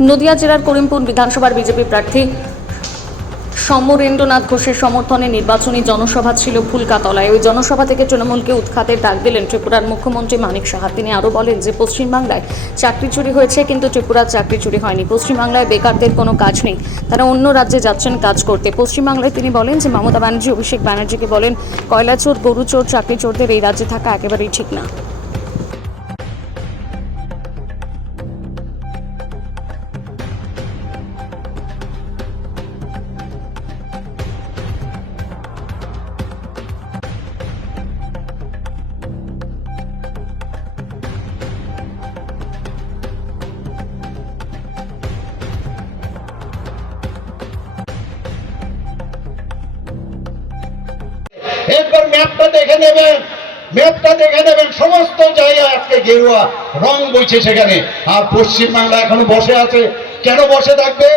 নদিয়া জেলার করিমপুর বিধানসভার বিজেপি প্রার্থী সমরেন্দ্রনাথ ঘোষের সমর্থনে নির্বাচনী জনসভা ছিল ফুলকাতলায়। ওই জনসভা থেকে তৃণমূলকে উৎখাতের ডাক দিলেন ত্রিপুরার মুখ্যমন্ত্রী মানিক সাহা। তিনি আরও বলেন যে পশ্চিমবাংলায় চাকরি চুরি হয়েছে, কিন্তু ত্রিপুরার চাকরি চুরি হয়নি। পশ্চিমবাংলায় বেকারদের কোনো কাজ নেই, তারা অন্য রাজ্যে যাচ্ছেন কাজ করতে। পশ্চিমবাংলায় তিনি বলেন যে মমতা ব্যানার্জি অভিষেক ব্যানার্জিকে বলেন কয়লা চোর, গরু চোর, চাকরি চোরদের এই রাজ্যে থাকা একেবারেই ঠিক না। একবার ম্যাপটা দেখে নেবেন সমস্ত জায়গায় আজকে গেরুয়া রং বইছে সেখানে। আর পশ্চিমবাংলা এখনো বসে আছে। কেন বসে থাকবে?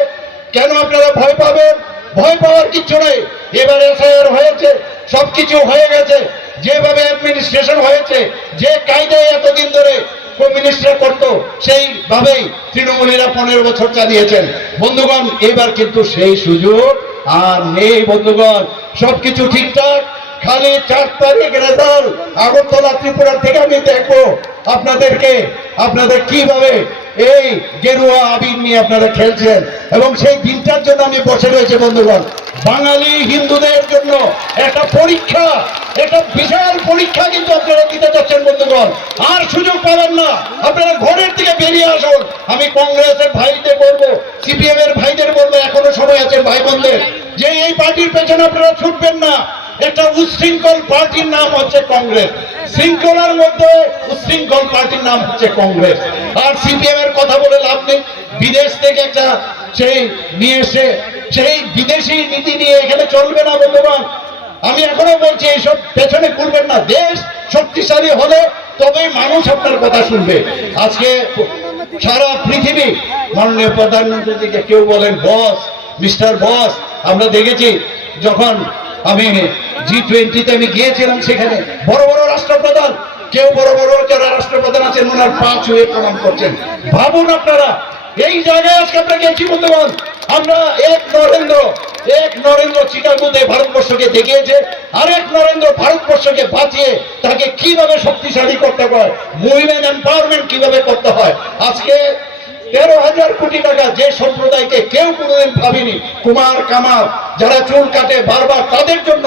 কেন আপনারা ভয় পাবেন? ভয় পাওয়ার কিছু নেই। এবারে এসআইআর হয়েছে, সবকিছু হয়ে গেছে, যেভাবে অ্যাডমিনিস্ট্রেশন হয়েছে, যে কায়দায় এতদিন ধরে কমিউনিস্টরা করতো সেইভাবেই তৃণমূলীরা 15 বছর চালিয়েছেন। বন্ধুগণ, এবার কিন্তু সেই সুযোগ আর নেই। বন্ধুগণ, সবকিছু ঠিকঠাক, খালি 4 তারিখ রেজাল্ট আগরতলা ত্রিপুরা থেকে আমি দেখবো আপনাদের কিভাবে এই গেরুয়া আবির নিয়ে আপনারা খেলছেন, এবং সেই দিনটার জন্য আমি বসে রয়েছে। বন্ধুগণ, বাঙালি হিন্দুদের জন্য একটা পরীক্ষা, একটা বিশাল পরীক্ষা কিন্তু আপনারা দিতে যাচ্ছেন। বন্ধুগণ, আর সুযোগ পাবেন না, আপনারা ঘরের থেকে বেরিয়ে আসুন। আমি কংগ্রেসের ভাইদের বলবো, সিপিএম এর ভাইদের বলবো, এখনো সময় আছে ভাই বোনদের, যে এই পার্টির পেছনে আপনারা ছুটবেন না। একটা উচ্ছৃঙ্খল পার্টির নাম হচ্ছে কংগ্রেস, শৃঙ্খলার মধ্যে উচ্ছৃঙ্খল পার্টির নাম হচ্ছে কংগ্রেস। আর সিপিএম এর কথা বলে লাভ নেই। বিদেশ থেকে একটা সেই নিয়ে এসে সেই বিদেশি নীতি নিয়ে এখানে চলবে না। বন্ধুগণ, আমি এখনো বলছি, এইসব পেছনে ঘুরবেন না। দেশ শক্তিশালী হলে তবেই মানুষ আপনার কথা শুনবে। আজকে সারা পৃথিবী মাননীয় প্রধানমন্ত্রীকে কেউ বলেন বস, মিস্টার বস। আমরা দেখেছি যখন আমি G20-তে আমি গিয়েছিলাম, সেখানে বড় বড় রাষ্ট্রপ্রধান, কেউ বড় বড় যারা রাষ্ট্রপ্রধান আছেন ওনার পা ছুঁয়ে প্রণাম করছেন। ভাবুন আপনারা, এই জায়গায় আজকে আমরা গেছি। বন্ধুগণ, আমরা এক নরেন্দ্র চিকাগোতে ভারতবর্ষকে দেখিয়েছে, আরেক নরেন্দ্র ভারতবর্ষকে বাঁচিয়ে তাকে কিভাবে শক্তিশালী করতে হয়, উইমেন এম্পাওয়ারমেন্ট কিভাবে করতে হয়। আজকে 13,000 কোটি টাকা যে সম্প্রদায়কে কেউ কোনোদিন ভাবেনি, কুমার কামার যারা চুল কাটে বারবার, তাদের জন্য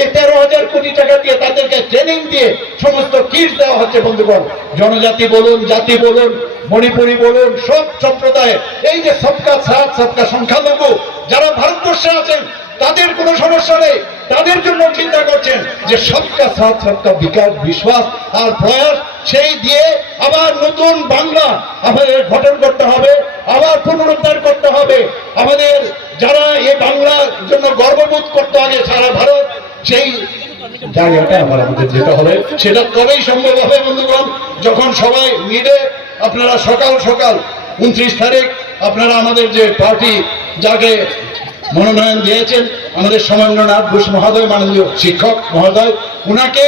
এই 13,000 কোটি টাকা দিয়ে তাদেরকে ট্রেনিং দিয়ে সমস্ত কিট দেওয়া হচ্ছে। বন্ধুগণ, জনজাতি বলুন, জাতি বলুন, মণিপুরি বলুন, সব সম্প্রদায়, এই যে সবকা সাথ সবকা সংখ্যালঘু যারা ভারতবর্ষে আছেন, তাদের কোনো সমস্যা নেই। তাদের জন্য চিন্তা করছেন যে সবকা সাথ সবকা বিকাশ, বিশ্বাস আর প্রয়াস, সেই দিয়ে আবার নতুন বাংলা আমাদের গঠন করতে হবে, আবার পুনরুদ্ধার করতে হবে। আমাদের যারা এই বাংলার জন্য গর্ববোধ করতে হবে সারা ভারত, সেই জায়গাটা আমাদের যেতে হবে। সেটা তবেই সম্ভব হবে। বন্ধুগণ, যখন সবাই মিলে আপনারা সকাল 29 তারিখ আপনারা আমাদের যে পার্টি যাকে মনোনয়ন দিয়েছেন, আমাদের সমরেন্দ্রনাথ ঘোষ মহোদয়, মাননীয় শিক্ষক মহোদয়, উনাকে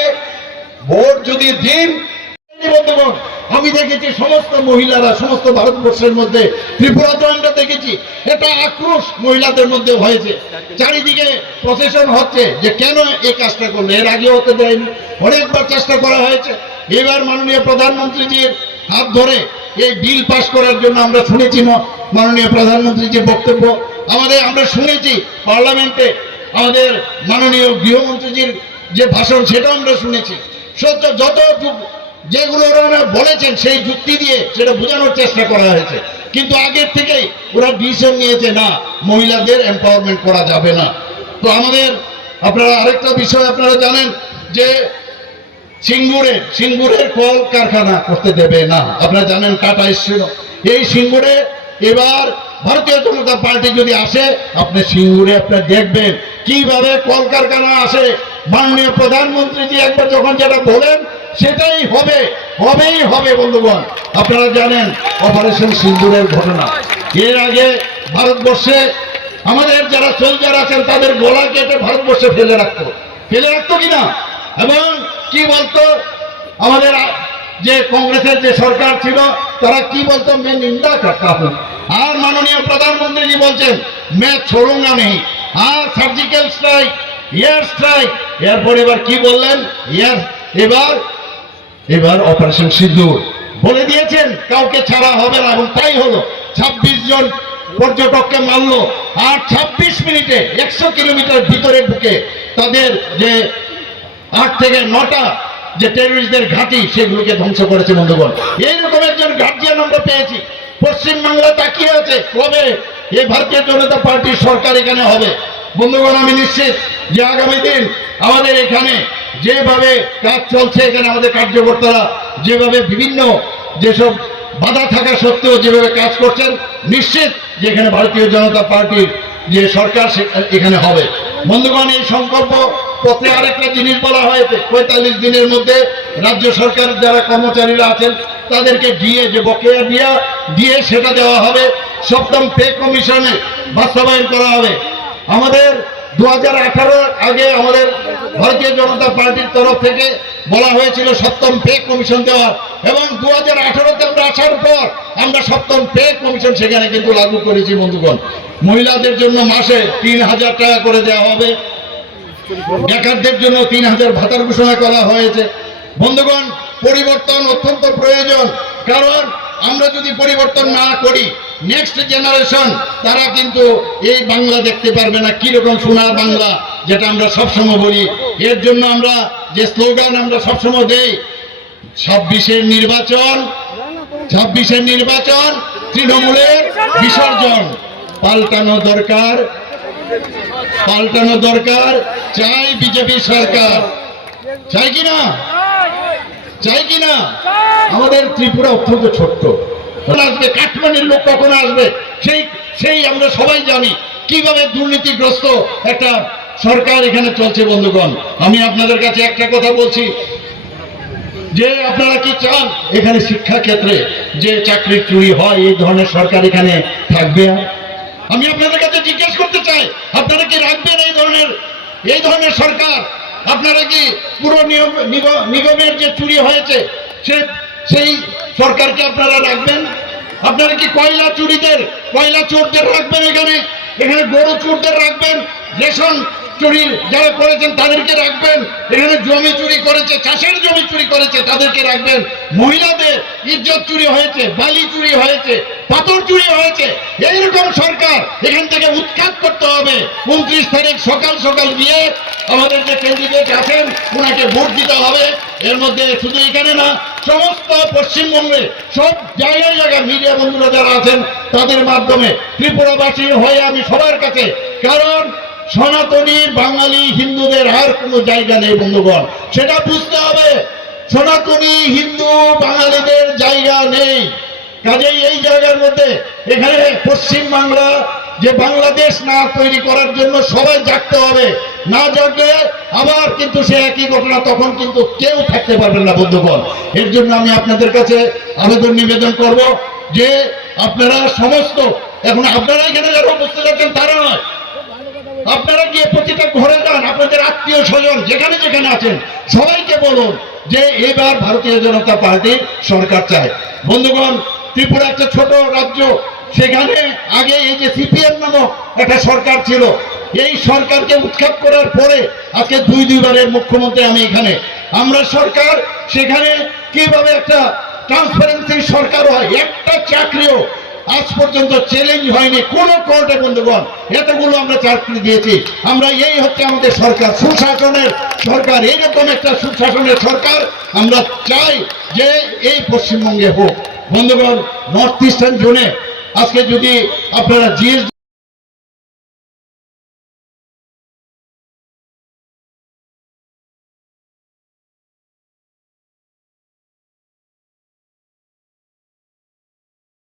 ভোট যদি দিন। বন্ধুগণ, আমি দেখেছি সমস্ত মহিলারা, সমস্ত ভারতবর্ষের মধ্যে, ত্রিপুরাতে আমরা দেখেছি এটা আক্রোশ মহিলাদের মধ্যে হয়েছে। চারিদিকে প্রসেশন হচ্ছে যে কেন এই কাজটা করলো, এর আগে হতে দেয়নি, অনেকবার চেষ্টা করা হয়েছে। এবার মাননীয় প্রধানমন্ত্রীজির হাত ধরে এই বিল পাস করার জন্য আমরা শুনেছি মাননীয় প্রধানমন্ত্রীজির বক্তব্য, আমরা শুনেছি পার্লামেন্টে আমাদের মাননীয় গৃহমন্ত্রীজির যে ভাষণ, সেটা আমরা শুনেছি। যত যেগুলো ওরা বলেছেন সেই যুক্তি দিয়ে সেটা বোঝানোর চেষ্টা করা হয়েছে, কিন্তু আগের থেকেই ওরা ডিসিশন নিয়েছে না, মহিলাদের এম্পাওয়ারমেন্ট করা যাবে না। তো আপনারা আরেকটা বিষয় আপনারা জানেন যে সিঙ্গুরের কল কারখানা করতে দেবে না। আপনারা জানেন টাটা এসেছিল এই সিঙ্গুরে। এবার ভারতীয় জনতা পার্টি যদি আসে, আপনি সিঙ্গুরে আপনারা দেখবেন কিভাবে কলকারখানা আসে। মাননীয় প্রধানমন্ত্রীজি একবার যখন যেটা বলেন সেটাই হবেই হবে। বন্ধুগণ, আপনারা জানেন অপারেশন সিন্দুরের ঘটনা। এর আগে ভারতবর্ষে আমাদের যারা সোলজার আছেন তাদের গলা কেটে ভারতবর্ষে ফেলে রাখতো কিনা, এবং কি বলতো আমাদের যে কংগ্রেসের যে সরকার ছিল তারা কি বলতো, मैं निंदा करता हूं আর মাননীয় প্রধানমন্ত্রী বলছেন मैं छोड़ूंगा नहीं। আর সার্জিক্যাল স্ট্রাইক, এয়ার স্ট্রাইক, এরপর এবার কি বললেন, এবার অপারেশন সিঁদুর বলে দিয়েছেন কাউকে ছাড়া হবে না, এবং তাই হলো। 26 জন পর্যটককে মারলো, আর 26 মিনিটে 100 কিলোমিটার ভিতরে ঢুকে তাদের যে 8 থেকে 9টা যে টেররিস্টদের ঘাঁটি সেগুলোকে ধ্বংস করেছে বন্ধুগণ। এইরকম একজন গার্জিয়ান আমরা পেয়েছি। পশ্চিমবাংলা তাকিয়ে আছে কবে এই ভারতীয় জনতা পার্টির সরকার এখানে হবে। বন্ধুগণ, আমি নিশ্চিত যে আগামী দিন আমাদের এখানে যেভাবে কাজ চলছে, এখানে আমাদের কার্যকর্তারা যেভাবে বিভিন্ন যেসব বাধা থাকা সত্ত্বেও যেভাবে কাজ করছেন, নিশ্চিত যে এখানে ভারতীয় জনতা পার্টির যে সরকার এখানে হবে। বন্ধুগণ, এই সংকল্প পত্রে আরেকটা জিনিস বলা হয়েছে, 45 দিনের মধ্যে রাজ্য সরকার যারা কর্মচারীরা আছেন তাদেরকে দিয়ে যে বকেয়া দিয়ে সেটা দেওয়া হবে। 7ম পে কমিশনে বাস্তবায়ন করা হবে। আমাদের 2018 আগে আমাদের ভারতীয় জনতা পার্টির তরফ থেকে বলা হয়েছিল 7ম পে কমিশন দেওয়া, এবং 2018-তে আমরা আসার পর আমরা 7ম পে কমিশন সেখানে কিন্তু লাগু করেছি বন্ধুগণ। মহিলাদের জন্য মাসে 3000 টাকা করে দেওয়া হবে, বেকারদের জন্য 3000 ভাতার ঘোষণা করা হয়েছে। বন্ধুগণ, পরিবর্তন অত্যন্ত প্রয়োজন, কারণ আমরা যদি পরিবর্তন না করি নেক্সট জেনারেশন তারা কিন্তু এই বাংলা দেখতে পারবে না, কিরকম সোনার বাংলা যেটা আমরা সবসময় বলি। এর জন্য আমরা যে স্লোগান আমরা সবসময় দেই, 26-এর নির্বাচন তৃণমূলের বিসর্জন, পাল্টানো দরকার, চাই বিজেপি সরকার। চাই কিনা? আমাদের ত্রিপুরা অত্যন্ত ছোট্ট, আসবে কাঠমান্ডুর লোক কখন আসবে সেই আমরা সবাই জানি কিভাবে দুর্নীতিগ্রস্ত একটা সরকার এখানে চলছে। বন্ধুগণ, আমি আপনাদের কাছে একটা কথা বলছি, যে আপনারা কি চান এখানে শিক্ষা ক্ষেত্রে যে চাকরি চুরি হয় এই ধরনের সরকার এখানে থাকবে? আমি আপনাদের কাছে জিজ্ঞেস করতে চাই, আপনারা কি রাখবেন এই ধরনের সরকার? আপনারা কি পুরো নিগমের যে চুরি হয়েছে সেই সরকারকে আপনারা রাখবেন? আপনারা কি কয়লা চোরদের রাখবেন? এখানে গরু চোরদের রাখবেন? রেশন চুরি যারা করেছেন তাদেরকে রাখবেন? এখানে জমি চুরি করেছে, চাষের জমি চুরি করেছে তাদেরকে রাখবেন? মহিলাদের ইজ্জত চুরি হয়েছে, বালি চুরি হয়েছে, পাথর চুরি হয়েছে, এইরকম সরকার এখান থেকে উৎখাত করতে হবে। 29 তারিখ সকাল গিয়ে আমাদের যে ক্যান্ডিডেট আছেন ওনাকে ভোট দিতে হবে। এর মধ্যে শুধু এখানে না, সমস্ত পশ্চিমবঙ্গে সব জায়গায় মিডিয়া বন্ধুরা যারা আছেন তাদের মাধ্যমে ত্রিপুরাবাসী হয়ে আমি সবার কাছে, কারণ সনাতনী বাঙালি হিন্দুদের আর কোনো জায়গা নেই বন্ধুগণ, সেটা বুঝতে হবে। সনাতনী হিন্দু বাঙালিদের জায়গা নেই। কাজেই এই জায়গার মধ্যে এখানে পশ্চিমবাংলা যে বাংলাদেশ না তৈরি করার জন্য সবাই জাগতে হবে। না জাগলে আবার কিন্তু সে একই ঘটনা, তখন কিন্তু কেউ থাকতে পারবেন না বন্ধুগণ। এর জন্য আমি আপনাদের কাছে নিবেদন করব যে আপনারা সমস্ত, এখন আপনারা এখানে যারা উপস্থিত আছেন তারা নয়, আপনারা গিয়ে প্রতিটা ঘরে যান, আপনাদের আত্মীয় স্বজন যেখানে আছেন সবাইকে বলুন যে এবার ভারতীয় জনতা পার্টির সরকার চায়। বন্ধুগণ, ত্রিপুরা একটা ছোট রাজ্য, সেখানে আগে এই যে সিপিএম নামক একটা সরকার ছিল, এই সরকারকে উৎখাত করার পরে আজকে দুইবারের মুখ্যমন্ত্রী আমি এখানে, আমরা সরকার সেখানে কিভাবে একটা ট্রান্সপারেন্সি সরকার হয়, একটা চাকরিও আজ পর্যন্ত চ্যালেঞ্জ হয়নি কোনো কোর্টে। বন্ধুগণ, এতগুলো আমরা চাকরি দিয়েছি, আমরা এই হচ্ছে আমাদের সরকার, সুশাসনের সরকার। এইরকম একটা সুশাসনের সরকার আমরা চাই যে এই পশ্চিমবঙ্গে হোক। বন্ধুগণ, নর্থ ইস্টার্ন জোনে আজকে যদি আপনারা জিএস